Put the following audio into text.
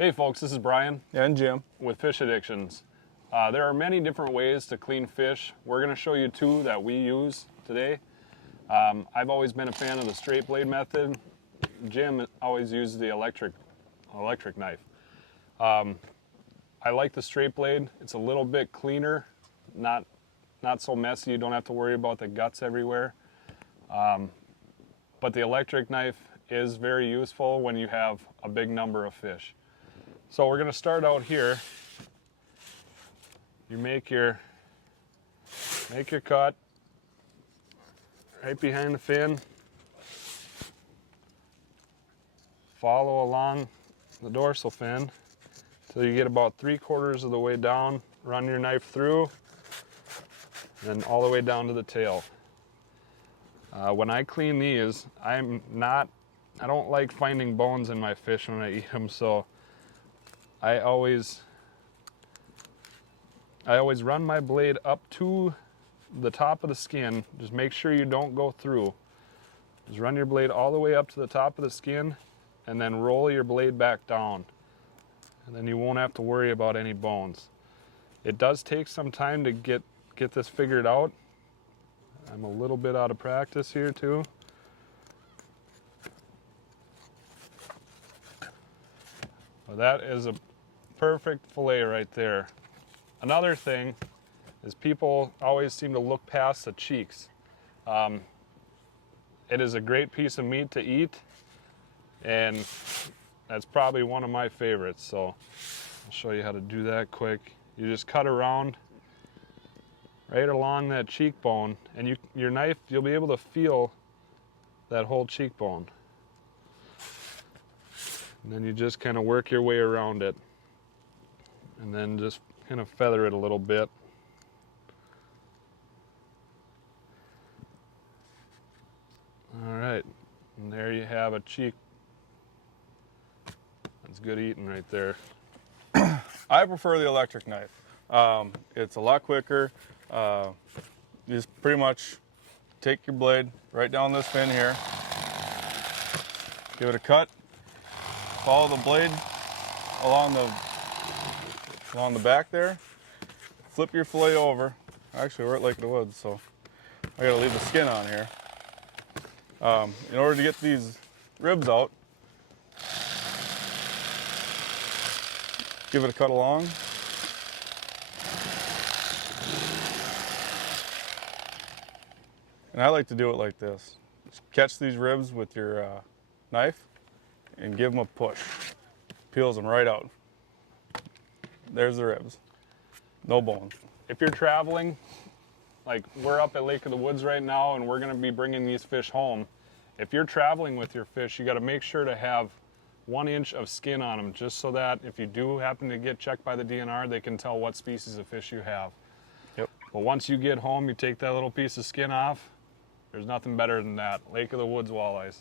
Hey folks, this is Brian And Jim. with Fish Addictions. There are many different ways to clean fish. We're going to show you two that we use today. I've always been a fan of the straight blade method. Jim always uses the electric knife. I like the straight blade. It's a little bit cleaner, not so messy. You don't have to worry about the guts everywhere. But the electric knife is very useful when you have a big number of fish. So we're going to start out here. You make your cut right behind the fin. Follow along the dorsal fin till you get about 3/4 of the way down. Run your knife through, and all the way down to the tail. When I clean these, I don't like finding bones in my fish when I eat them, so I always run my blade up to the top of the skin. Just make sure you don't go through. Just run your blade all the way up to the top of the skin and then roll your blade back down. And then you won't have to worry about any bones. It does take some time to get this figured out. I'm a little bit out of practice here too. Well, that is a perfect fillet right there. Another thing is people always seem to look past the cheeks. It is a great piece of meat to eat, and that's probably one of my favorites. So I'll show you how to do that quick. You just cut around right along that cheekbone, and your knife, you'll be able to feel that whole cheekbone. And then you just kind of work your way around it, and then just kind of feather it a little bit. All right, and there you have a cheek. That's good eating right there. I prefer the electric knife. It's a lot quicker. You just pretty much take your blade right down this fin here, give it a cut, follow the blade along the back there, flip your fillet over. Actually, we're at Lake of the Woods, so I gotta leave the skin on here. In order to get these ribs out, give it a cut along. And I like to do it like this. Just catch these ribs with your knife and give them a push. Peels them right out. There's the ribs. No bones. If you're traveling, like we're up at Lake of the Woods right now and we're going to be bringing these fish home. If you're traveling with your fish, you got to make sure to have 1 inch of skin on them, just so that if you do happen to get checked by the DNR, they can tell what species of fish you have. Yep. But once you get home, you take that little piece of skin off. There's nothing better than that. Lake of the Woods walleyes.